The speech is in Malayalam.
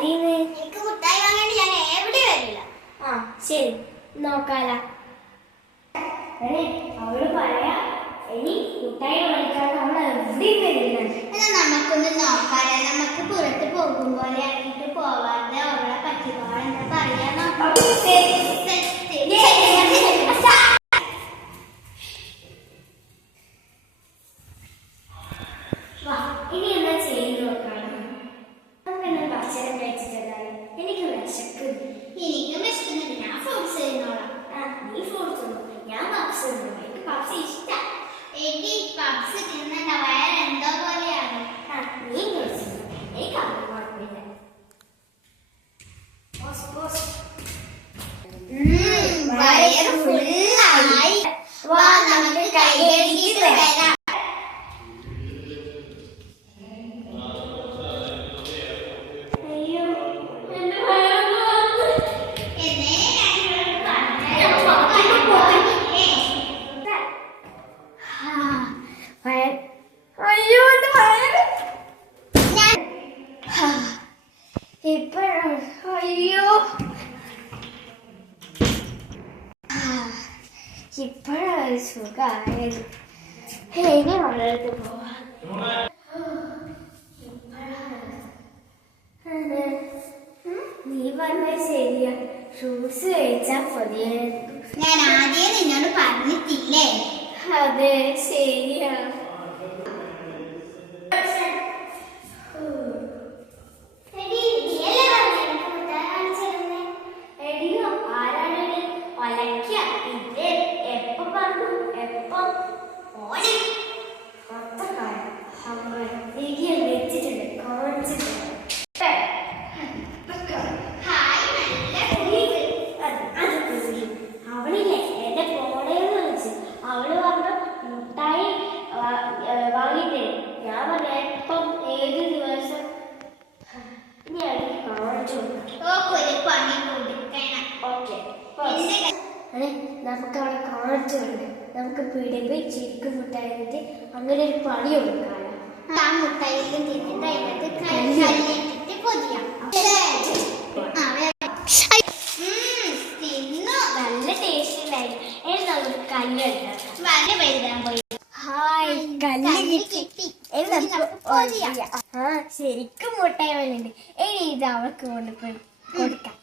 കരയുന്നേ? എനിക്ക് മുട്ടായി വാങ്ങാൻ ഞാൻ എവിടെ വരില്ല. ആ ശരി, നോക്കാല. അവള് പറയാ ഇനി മുട്ടായി വാങ്ങിക്കാൻ അവൾ എവിടെയും വരില്ല. നമുക്കൊന്ന് നോക്കാല. നമുക്ക് പുറത്ത് പോകുമ്പോലെ ആയിട്ട് പോവാതെ അവളെ പറ്റിപ്പാടെന്താ പറയാ നോക്കാം. ഇനി എന്താ ചെയ്ത് നോക്കാം. നമുക്ക് ഭക്ഷണം കഴിച്ചിട്ടുണ്ടാകും. എനിക്ക് വിശക്കുന്നു. എനിക്കും വിശക്കുന്നുണ്ട്. ഞാൻ ഫ്രൂട്ട്സ് ചെയ്യുന്നോളാം. നീ ഫ്രൂട്ട്സ് ഞാൻ പപ്സ് തിന്നു. എനിക്ക് പപ്സ് ഇഷ്ടം. എനിക്ക് പപ്സ് തിന്നണ്ട വയറെന്തോ പോലെയാണ്. നീ കഴിച്ചു. എനിക്ക് അത് കുഴപ്പമില്ല. വയറ് ഫുള്ളായി. വാ നമുക്ക് കൈയടിച്ചിട്ട് വരാം. ഇപ്പോഴൊരു സുഖമായത്. ഇനി വളർത്ത് പോവാ. നീ പറഞ്ഞത് ശരിയാ. ഫ്രൂട്ട്സ് കഴിച്ചാ പൊതിയെ. ഞാൻ ആദ്യം നിന്നോട് പറഞ്ഞിട്ടില്ലേ? അതെ ശരിയാ. അവള് പറഞ്ഞു മുട്ടായി വാങ്ങിട്ടേ. ഞാൻ പറഞ്ഞ എപ്പം ഏത് ദിവസം നമുക്ക് അവിടെ കാണിച്ചുണ്ട്. നമുക്ക് പീടികയിൽ പോയി ചിരിക്കും മുട്ടായിട്ട് അങ്ങനെ ഒരു പണി കൊടുക്കാം. ആ മുട്ടായിലും തിന്നിട്ട് അതിനകത്ത് പൊതിയാം. നല്ല ടേസ്റ്റ് ഉണ്ടായിരുന്നു. നമുക്ക് കല്ല് ഉണ്ടാക്കാം. വല വലുതാൻ പോയി. ഹായ്, കല്ല് കിട്ടി. ശരിക്കും മുട്ടായി വലുണ്ട്. ഇനി ഇത് അവൾക്ക് കൊണ്ടുപോയി കൊടുക്കാം.